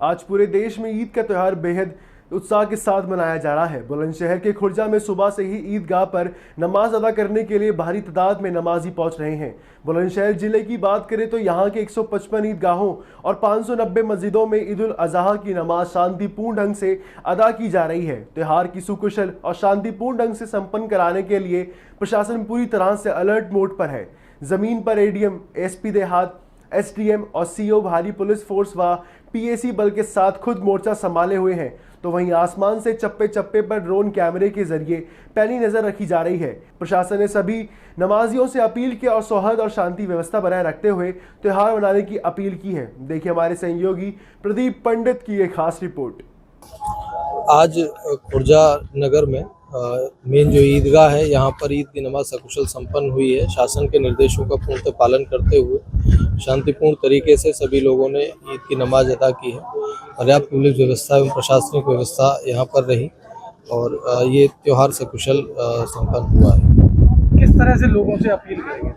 आज पूरे देश में ईद का त्यौहार बेहद उत्साह के साथ मनाया जा रहा है। बुलंदशहर के खुर्जा में सुबह से ही ईदगाह पर नमाज अदा करने के लिए भारी तादाद में नमाजी पहुंच रहे हैं। बुलंदशहर जिले की बात करें तो यहां के 155 ईदगाहों और 590 मस्जिदों में ईद उल अजहा की नमाज शांतिपूर्ण ढंग से अदा की जा रही है। त्योहार की सुकुशल और शांतिपूर्ण ढंग से संपन्न कराने के लिए प्रशासन पूरी तरह से अलर्ट मोड पर है। जमीन पर एडीएम, एसपी देहात, एसडीएम और सीओ भारी पुलिस फोर्स व पीएसी बल के साथ खुद मोर्चा संभाले हुए हैं, तो वहीं आसमान से चप्पे चप्पे पर ड्रोन कैमरे के जरिए पैनी नजर रखी जा रही है। प्रशासन ने सभी नमाजियों से अपील की और सौहार्द और शांति व्यवस्था बनाए रखते हुए त्योहार मनाने की अपील की है। देखिए हमारे सहयोगी प्रदीप पंडित की एक खास रिपोर्ट। आज खुर्जा नगर में मेन जो ईदगाह है, यहाँ पर ईद की नमाज सकुशल संपन्न हुई है। शासन के निर्देशों का पूर्णतः पालन करते हुए शांतिपूर्ण तरीके से सभी लोगों ने ईद की नमाज अदा की है। पर्याप्त पुलिस व्यवस्था एवं प्रशासनिक व्यवस्था यहाँ पर रही और ये त्यौहार सकुशल संपन्न हुआ है। किस तरह से लोगों से अपील करेंगे?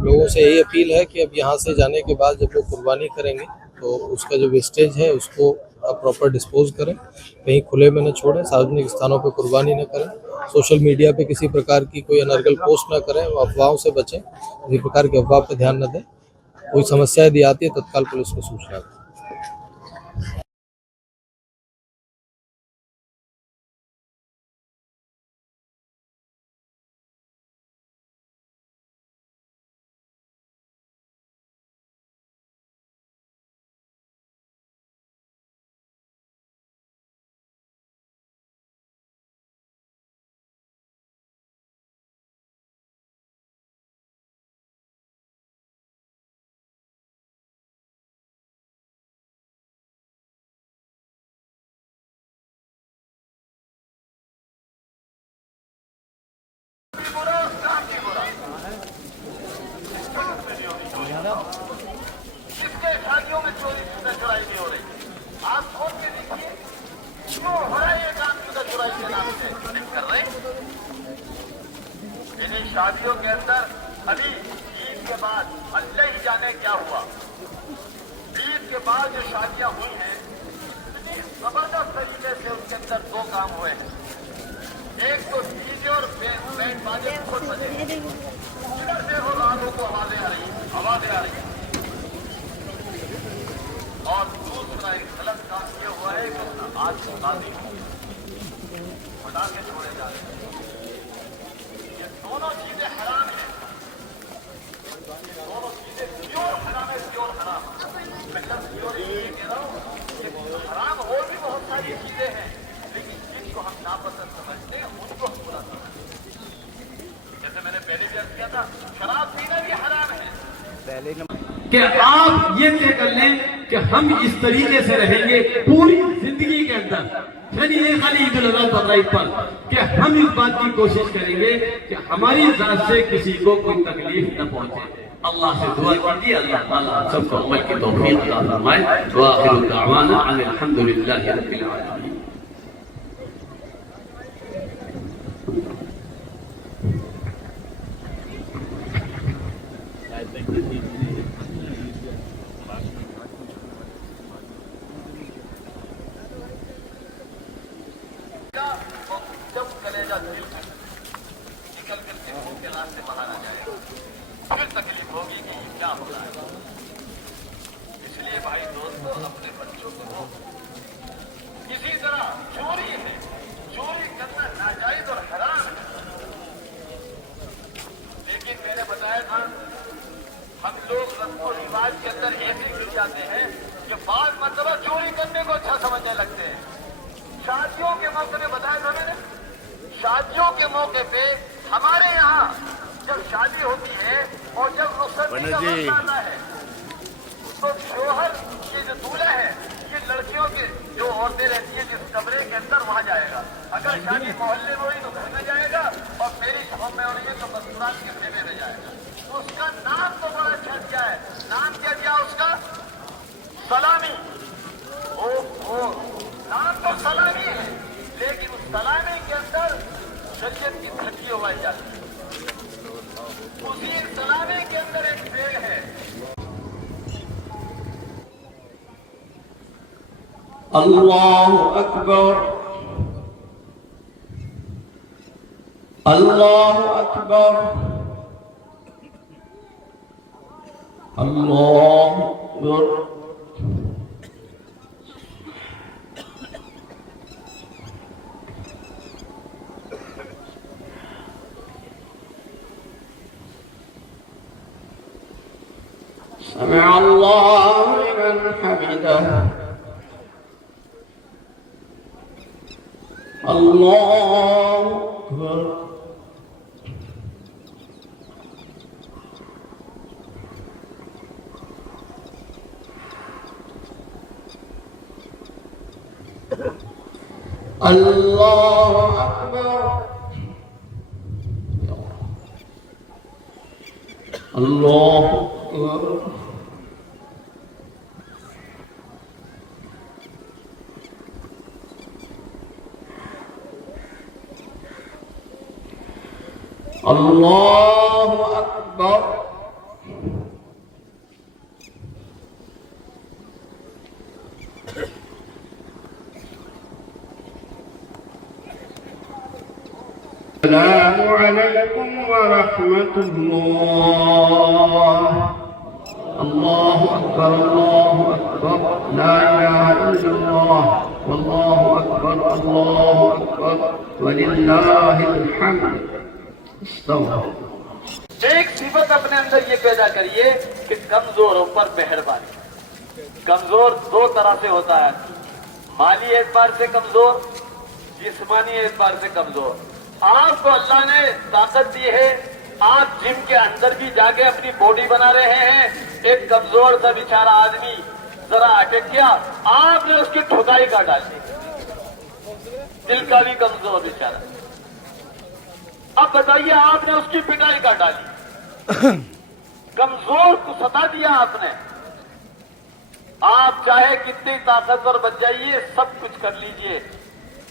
लोगों से यही अपील है कि अब यहाँ से जाने के बाद जब वो कुर्बानी करेंगे तो उसका जो वेस्टेज है उसको प्रॉपर डिस्पोज करें, कहीं खुले में न छोड़ें, सार्वजनिक स्थानों पर कुर्बानी न करें, सोशल मीडिया पे किसी प्रकार की कोई अनर्गल पोस्ट न करें, अफवाहों से बचें, किसी प्रकार की अफवाह पर ध्यान न दें। कोई समस्या यदि आती है तत्काल पुलिस को सूचना दें। किसके शादियों में चोरी चुराई नहीं हो रही? आप सोच के देखिए, क्यों हो रहा है ये काम चुराई के नाम से कर रहे? इन्हीं शादियों के अंदर अभी ईद के बाद अल्लाह ही जाने क्या हुआ। ईद के बाद जो शादियां हुई हैं, इतनी जबरदस्त तरीके से उनके अंदर दो काम हुए हैं। एक तो डीजे और बैंड बाजे खुद बजे, इधर से वो लोगों को आवाजें आ रही और दूसरा एक गलत काम किया हुआ है कि आज शादी पटाखे छोड़े जा रहे हैं। ये दोनों चीजें हराम है, दोनों चीजें प्योर हराम है, प्योर हराम। मैं जब प्योर ये कह रहा हूँ, हराम और भी बहुत सारी चीजें हैं, लेकिन जिनको हम नापसंद समझते हैं उनको हम बुरा समझते हैं। जैसे मैंने पहले भी अर्ज किया था, शराब पीना भी हराम है। कि आप ये तय कर लें कि हम इस तरीके से रहेंगे पूरी जिंदगी के अंदर, यानी ये खाली ईद उल अजहा बकरीद पर, कि हम इस बात की कोशिश करेंगे कि हमारी जात से किसी को कोई तकलीफ न पहुंचे। अल्लाह से दुआ कीजिए, अल्लाह ताला सबको अमल की तौफीक अता फरमाए। व आखिरु दावाना अनिल हम्दुलिल्लाहि रब्बिल आलमीन। जब कलेजा दिल निकल करके मुंह के रास्ते बाहर आ जाएगा, फिर तकलीफ होगी कि ये क्या हो रहा है। इसलिए भाई दोस्तों, अपने बच्चों को किसी तरह चोरी है, चोरी करना नाजायज और हराम है। लेकिन मैंने बताया था, हम लोग रस्म और रिवाज के अंदर ऐसे गिर जाते हैं कि बाद मतलब चोरी करने को अच्छा समझने लगते हैं। शादियों के मौके में बताया था मैंने, शादियों के मौके पे हमारे यहाँ जब शादी होती है और जब रुखसती का वक्त आता है तो शोहर के जो दूल्हा है, ये लड़कियों की जो औरतें रहती है जिस कमरे के अंदर वहां जाएगा। अगर शादी मोहल्ले में हुई तो घर में जाएगा, और मेरी शहर में हो रही है तो मस्तूरात के खेमे में जाएगा। उसका नाम तो बड़ा अच्छा दिया है, नाम क्या दिया उसका? सलामी। ओ नाम तो सलामी है, लेकिन उस सलामी के अंदर शरीयत की धज्जी उगाई जाती है। उसी सलामी के अंदर एक पेड़ है, اللہ اکبر اللہ اکبر اللہ اکبر سمع اللہ لمن حمدہ اللہ اکبر اللہ اکبر اللہ اکبر اللہ اکبر السلام علیکم ورحمۃ اللہ اللہ اکبر اللہ اکبر لا الہ الا اللہ واللہ اکبر اللہ اکبر وللہ الحمد ایک صفت اپنے اندر یہ پیدا کریے کہ کمزوروں پر مہربانی. کمزور دو طرح سے ہوتا ہے, مالی اعتبار سے کمزور, جسمانی اعتبار سے کمزور. آپ کو اللہ نے طاقت دی ہے, آپ جم کے اندر بھی جا کے اپنی باڈی بنا رہے ہیں. ایک کمزور سا بیچارہ آدمی ذرا اٹک گیا, آپ نے اس کی ٹھکائی کا ڈال دی, دل کا بھی کمزور بیچارہ. اب بتائیے آپ نے اس کی پٹائی کر ڈالی, کمزور کو ستا دیا آپ نے. آپ چاہے کتنی طاقتور بن جائیے, سب کچھ کر لیجئے,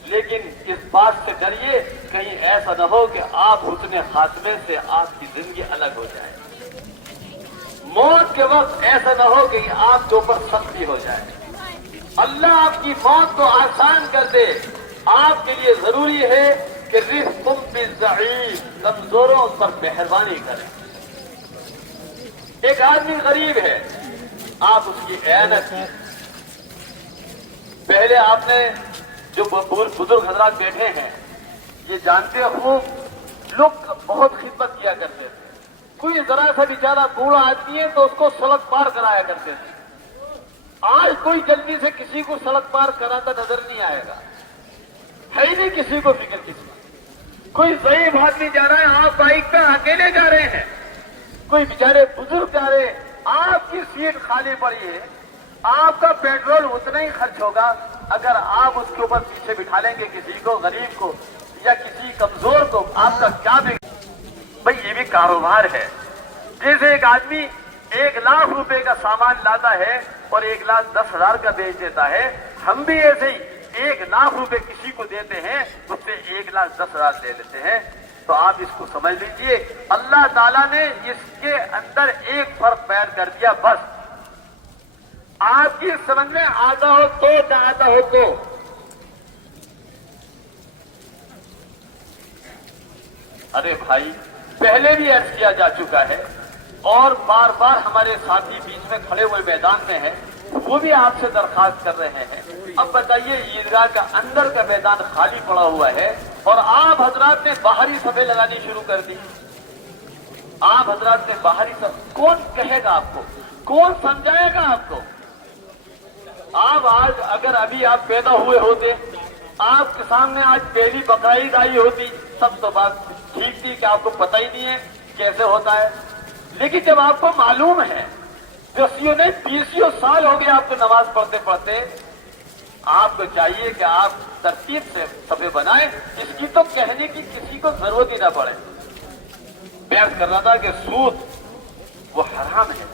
لیکن اس بات سے ڈریے کہیں ایسا نہ ہو کہ آپ حسن خاتمے سے آپ کی زندگی الگ ہو جائے. موت کے وقت ایسا نہ ہو کہ آپ کے اوپر سختی ہو جائے. اللہ آپ کی موت کو آسان کر دے. آپ کے لیے ضروری ہے کہ رزقم بالضعیف, کمزوروں پر مہربانی کریں. ایک آدمی غریب ہے, آپ اس کی اعانت کی. پہلے آپ نے جو بزرگ حضرات بیٹھے ہیں یہ جانتے ہو, لوگ بہت خدمت کیا کرتے تھے. کوئی ذرا سا بیچارہ بوڑھا آدمی ہے تو اس کو سڑک پار کرایا کرتے تھے. آج کوئی جلدی سے کسی کو سڑک پار کراتا نظر نہیں آئے گا, ہے ہی نہیں کسی کو فکر کسی. کوئی ضعیف آدمی جا رہا ہے, آپ بائک پہ اکیلے جا رہے ہیں, کوئی بیچارے بزرگ جا رہے ہیں, آپ کی سیٹ خالی پڑی ہے, آپ کا پیٹرول اتنا ہی خرچ ہوگا اگر آپ اس کے اوپر پیچھے بٹھا لیں گے کسی کو, غریب کو یا کسی کمزور کو, آپ کا کیا بھائی یہ بھی کاروبار ہے. جیسے ایک آدمی 1,00,000 روپے کا سامان لاتا ہے اور 1,10,000 کا بیچ دیتا ہے, ہم بھی ایسے ہی 1,00,000 روپے کسی کو دیتے ہیں, اس سے 1,10,000 لے لیتے ہیں. تو آپ اس کو سمجھ لیجئے اللہ تعالیٰ نے اس کے اندر ایک فرق بیان کر دیا بس. آپ کی سمجھ میں آتا ہو تو, نہ آتا ہو تو. ارے بھائی پہلے بھی عرض کیا جا چکا ہے اور بار بار ہمارے ساتھی بیچ میں کھڑے ہوئے میدان میں ہیں, وہ بھی آپ سے درخواست کر رہے ہیں. اب بتائیے عیدگاہ کا اندر کا میدان خالی پڑا ہوا ہے اور آپ حضرات نے باہری صفیں لگانی شروع کر دی. آپ حضرات نے باہری صفیں, کون کہے گا آپ کو, کون سمجھائے گا آپ کو؟ آپ آج اگر ابھی آپ پیدا ہوئے ہوتے, آپ کے سامنے آج پہلی بقرعید آئی ہوتی, سب تو بات ٹھیک تھی کہ آپ کو پتہ ہی نہیں ہے کیسے ہوتا ہے. لیکن جب آپ کو معلوم ہے, 20 سال ہو گئے آپ کو نماز پڑھتے پڑھتے, آپ کو چاہیے کہ آپ ترتیب سے صفیں بنائیں. اس کی تو کہنے کی کسی کو ضرورت ہی نہ پڑے. بیان کر رہا تھا کہ سود وہ حرام ہے.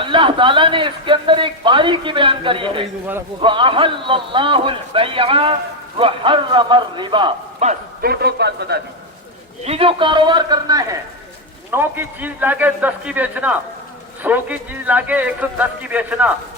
اللہ تعالیٰ نے اس کے اندر ایک باریکی بیان کری ہے, وَأَحَلَّ اللَّهُ الْبَيْعَ وَحَرَّمَ الرِّبَا. بس دو بات بتا دی. یہ جو کاروبار کرنا ہے, 9 کی چیز لا کے 10 کی بیچنا, 100 کی چیز لا کے 110 کی بیچنا,